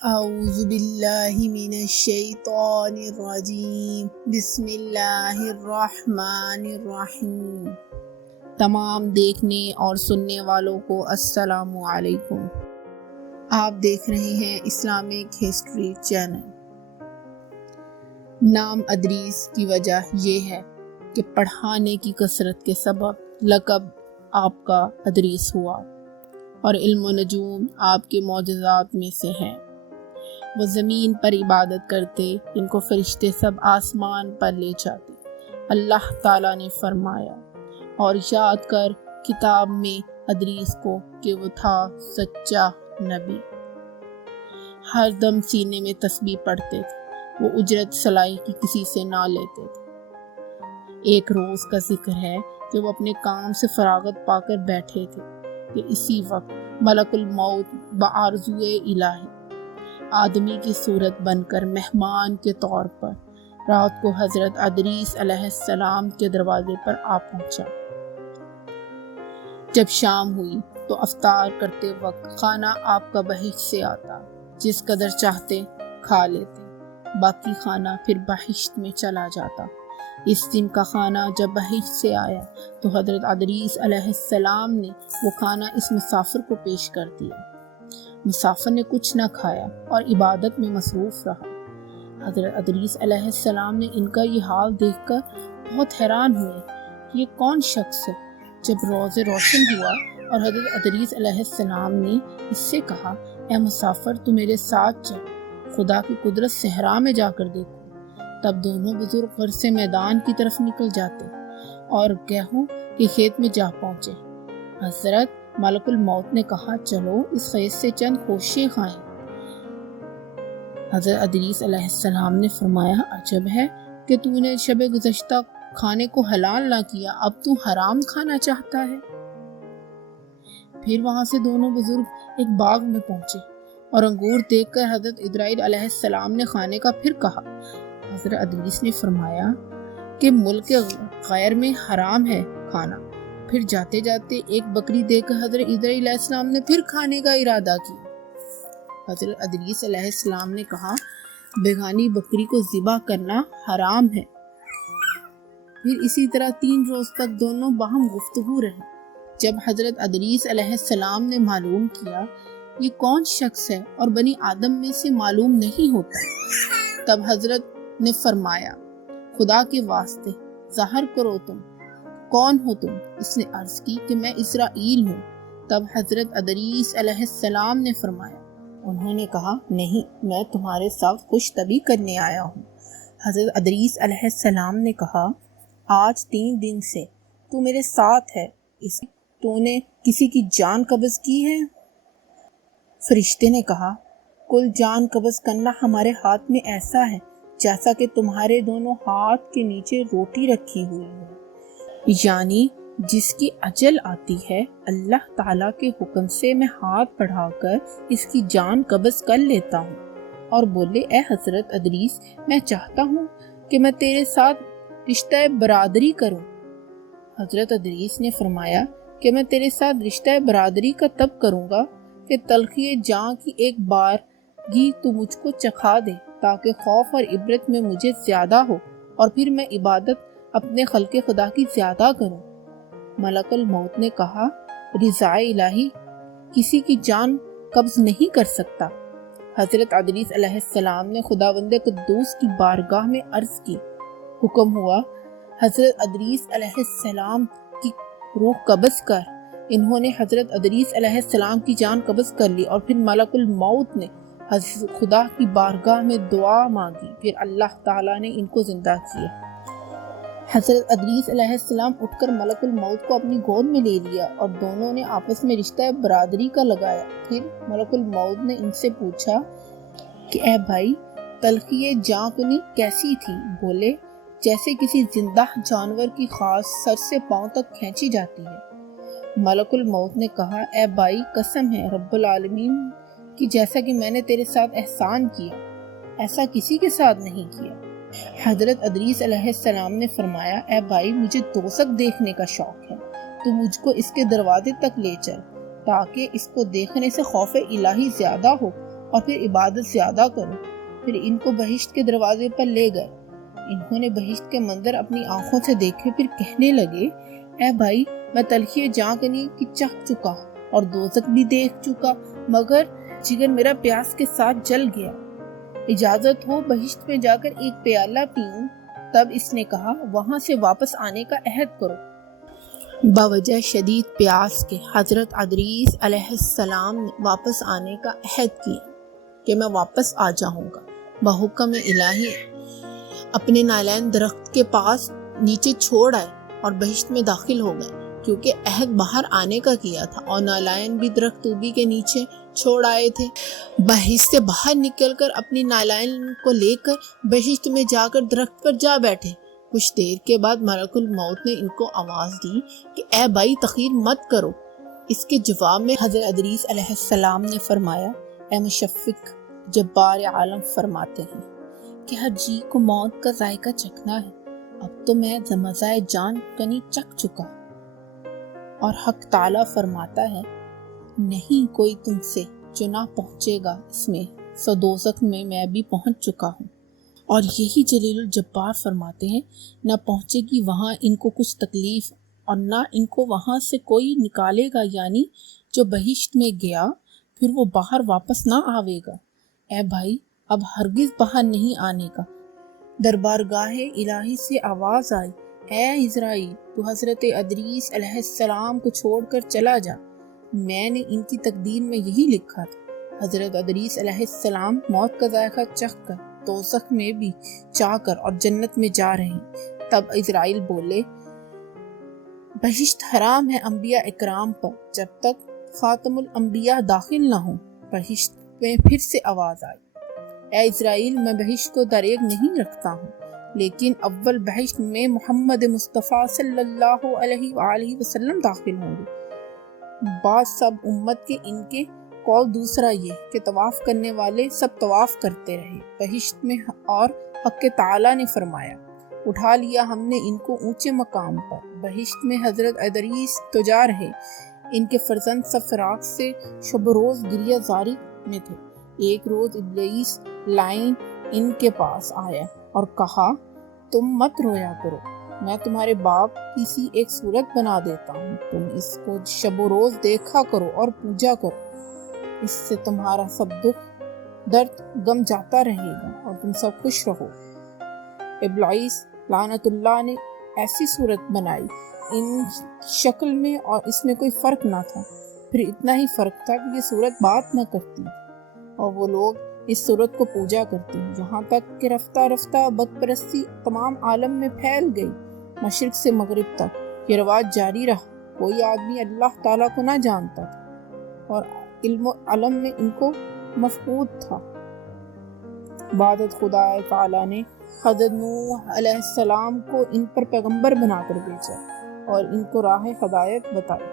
اعوذ باللہ من الشیطان الرجیم بسم اللہ الرحمن الرحیم۔ تمام دیکھنے اور سننے والوں کو السلام علیکم۔ آپ دیکھ رہے ہیں اسلامک ہسٹری چینل۔ نام ادریس کی وجہ یہ ہے کہ پڑھانے کی کثرت کے سبب لقب آپ کا ادریس ہوا، اور علم و نجوم آپ کے معجزات میں سے ہیں۔ وہ زمین پر عبادت کرتے، ان کو فرشتے سب آسمان پر لے جاتے۔ اللہ تعالیٰ نے فرمایا، اور یاد کر کتاب میں ادریس کو کہ وہ تھا سچا نبی۔ ہر دم سینے میں تسبیح پڑھتے تھے، وہ اجرت سلائی کی کسی سے نہ لیتے تھے۔ ایک روز کا ذکر ہے کہ وہ اپنے کام سے فراغت پا کر بیٹھے تھے کہ اسی وقت ملک الموت بآرزوئے الہی آدمی کی صورت بن کر مہمان کے طور پر رات کو حضرت ادریس علیہ السلام کے دروازے پر آ پہنچا۔ جب شام ہوئی تو افطار کرتے وقت کھانا آپ کا بہشت سے آتا، جس قدر چاہتے کھا لیتے، باقی کھانا پھر بہشت میں چلا جاتا۔ اس دن کا کھانا جب بہشت سے آیا تو حضرت ادریس علیہ السلام نے وہ کھانا اس مسافر کو پیش کر دیا۔ مسافر نے کچھ نہ کھایا اور عبادت میں مصروف رہا۔ حضرت ادریس علیہ السلام نے ان کا یہ حال دیکھ کر بہت حیران ہوئے کہ یہ کون شخص ہے۔ جب روز روشن ہوا اور حضرت ادریس علیہ السلام نے اس سے کہا، اے مسافر تو میرے ساتھ چل، خدا کی قدرت صحرا میں جا کر دیکھو، تب دونوں بزرگ غر سے میدان کی طرف نکل جاتے اور گیہوں کے کھیت میں جا پہنچے۔ حضرت ملک الموت نے کہا، چلو اس کھیت سے چند خوشے کھائیں۔ حضرت ادریس علیہ السلام نے فرمایا، عجب ہے کہ تو نے شب گزشتہ کھانے کو حلال نہ کیا، اب تو حرام کھانا چاہتا ہے۔ پھر وہاں سے دونوں بزرگ ایک باغ میں پہنچے اور انگور دیکھ کر حضرت ادریس علیہ السلام نے کھانے کا پھر کہا۔ حضرت ادریس نے فرمایا کہ ملک غیر میں حرام ہے کھانا۔ پھر جاتے جاتے ایک بکری دیکھ کر حضرت ادریس علیہ السلام نے پھر کھانے کا ارادہ کیا۔ حضرت ادریس علیہ السلام نے کہا، بیگانی بکری کو ذبح کرنا حرام ہے۔ پھر اسی طرح 3 روز تک دونوں باہم گفتگو رہے۔ جب حضرت ادریس علیہ السلام نے معلوم کیا یہ کون شخص ہے اور بنی آدم میں سے معلوم نہیں ہوتا، تب حضرت نے فرمایا، خدا کے واسطے ظاہر کرو تم کون ہو تم؟ اس نے عرض کی کہ میں اسرائیل ہوں۔ تب حضرت ادریس علیہ السلام نے فرمایا، انہوں نے کہا، نہیں، میں تمہارے ساتھ خوش طبی کرنے آیا ہوں۔ حضرت ادریس علیہ السلام نے کہا، آج 3 دن سے تو میرے ساتھ ہے، اس تو نے کسی کی جان قبض کی ہے؟ فرشتے نے کہا، کل جان قبض کرنا ہمارے ہاتھ میں ایسا ہے جیسا کہ تمہارے دونوں ہاتھ کے نیچے روٹی رکھی ہوئی ہے، یعنی جس کی اجل آتی ہے اللہ تعالیٰ کے حکم سے میں ہاتھ بڑھا کر اس کی جان قبض کر لیتا ہوں۔ اور بولے، اے حضرت ادریس، میں چاہتا ہوں کہ میں تیرے ساتھ رشتہ برادری کروں۔ حضرت ادریس نے فرمایا کہ میں تیرے ساتھ رشتہ برادری کا تب کروں گا کہ تلخی جاں کی ایک بار گی تو مجھ کو چکھا دے، تاکہ خوف اور عبرت میں مجھے زیادہ ہو، اور پھر میں عبادت اپنے خلق خدا کی زیادہ کروں۔ ملک الموت نے کہا، رضا الہی کسی کی جان قبض نہیں کر سکتا۔ حضرت ادریس علیہ السلام نے خداوند قدوس کی بارگاہ میں عرض کی، حکم ہوا حضرت ادریس علیہ السلام کی روح قبض کر۔ انہوں نے حضرت ادریس علیہ السلام کی جان قبض کر لی، اور پھر ملک الموت نے خدا کی بارگاہ میں دعا مانگی، پھر اللہ تعالیٰ نے ان کو زندہ کیا۔ حضرت ادریس علیہ السلام اٹھ کر ملک الموت کو اپنی گود میں لے لیا اور دونوں نے آپس میں رشتہ برادری کا لگایا۔ پھر ملک الموت نے ان سے پوچھا کہ اے بھائی، تلخی جاں کنی کیسی تھی؟ بولے، جیسے کسی زندہ جانور کی خاص سر سے پاؤں تک کھینچی جاتی ہے۔ ملک الموت نے کہا، اے بھائی، قسم ہے رب العالمین کہ جیسا کہ میں نے تیرے ساتھ احسان کیا، ایسا کسی کے ساتھ نہیں کیا۔ حضرت ادریس علیہ السلام نے فرمایا، اے بھائی، مجھے دوزخ دیکھنے کا شوق ہے، تو مجھ کو اس کے دروازے تک لے چل، تاکہ اس کو دیکھنے سے خوف الہی زیادہ ہو اور پھر عبادت زیادہ کرو۔ پھر ان کو بہشت کے دروازے پر لے گئے۔ انہوں نے بہشت کے منظر اپنی آنکھوں سے دیکھے، پھر کہنے لگے اے بھائی، میں تلخی جانکنی کی چکھ چکا اور دوزخ بھی دیکھ چکا، مگر جگر میرا پیاس کے ساتھ جل گیا۔ اجازت ہو بہشت میں جا کر ایک پیالہ پیوں۔ تب اس نے کہا وہاں سے واپس آنے کا عہد کرو۔ بوجہ شدید پیاس کے حضرت ادریس علیہ السلام نے واپس آنے کا عہد کیا کہ میں واپس آ جاؤں گا۔ بحکم الہی اپنے نالین درخت کے پاس نیچے چھوڑ آئے اور بہشت میں داخل ہو گئے، کیونکہ عہد باہر آنے کا کیا تھا، اور نالین بھی درخت طوبی کے نیچے چھوڑ آئے تھے۔ بہشت سے باہر نکل کر اپنی نالین کو لے کر بہشت میں جا کر درخت پر جا بیٹھے۔ کچھ دیر کے بعد ملک الموت نے ان کو آواز دی کہ اے بھائی، تخیر مت کرو۔ اس کے جواب میں حضرت ادریس علیہ السلام نے فرمایا اے مشفق جبار عالم فرماتے ہیں کہ ہر جی کو موت کا ذائقہ چکھنا ہے۔ اب تو میں مزہ جان کنی چکھ چکا۔ اور حق تعالیٰ فرماتا ہے نہیں کوئی تم سے جو نہ پہنچے گا اس میں، سو دوزخ میں بھی پہنچ چکا ہوں۔ اور یہی جلیل الجبار فرماتے ہیں نہ پہنچے گی وہاں ان کو کچھ تکلیف، اور نہ ان کو وہاں سے کوئی نکالے گا، یعنی جو بہشت میں گیا پھر وہ باہر واپس نہ آوے گا۔ اے بھائی، اب ہرگز باہر نہیں آنے کا۔ دربارگاہ الہی سے آواز آئی اے عزرائیل، تو حضرت ادریس علیہ السلام کو چھوڑ کر چلا جا، میں نے ان کی تقدیر میں یہی لکھا تھا۔ حضرت ادریس علیہ السلام موت کا ذائقہ چکھ کر دوزخ میں بھی جا کر اور جنت میں جا رہے ہیں۔ تب عزرائیل بولے بہشت حرام ہے انبیاء اکرام پر جب تک خاتم الانبیاء داخل نہ ہوں۔ بہشت میں پھر سے آواز آئی اے عزرائیل، میں بہشت کو دریغ نہیں رکھتا ہوں، لیکن اول بہشت میں محمد مصطفیٰ صلی اللہ علیہ وآلہ وسلم داخل ہوں گے۔ بعد سب امت کے ان کے قول دوسرا یہ کہ طواف کرنے والے سب طواف کرتے رہے بہشت میں، اور حق تعالیٰ نے فرمایا اٹھا لیا ہم نے ان کو اونچے مقام پر۔ بہشت میں حضرت ادریس تو جا رہے، ان کے فرزند سب فراق سے شب و روز گریہ زاری میں تھے۔ ایک روز ابلیس لائن ان کے پاس آیا اور کہا تم مت رویا کرو، میں تمہارے باپ کی سی ایک صورت بنا دیتا ہوں، تم اس کو شب و روز دیکھا کرو اور پوجا کرو، اس سے تمہارا سب دکھ درد غم جاتا رہے گا اور تم سب خوش رہو۔ ابلیس لعنت اللہ نے ایسی صورت بنائی ان شکل میں اور اس میں کوئی فرق نہ تھا، پھر اتنا ہی فرق تھا کہ یہ صورت بات نہ کرتی اور وہ لوگ اس صورت کو پوجا کرتے، یہاں تک کہ رفتہ رفتہ بت پرستی تمام عالم میں پھیل گئی، مشرق سے مغرب تک یہ رواج جاری رہا۔ کوئی آدمی اللہ تعالیٰ کو نہ جانتا تھا اور علم و علم میں ان کو مفقود تھا۔ بعد خدا تعالیٰ نے حضرت نوح علیہ السلام کو ان پر پیغمبر بنا کر بھیجا اور ان کو راہ ہدایت بتائی۔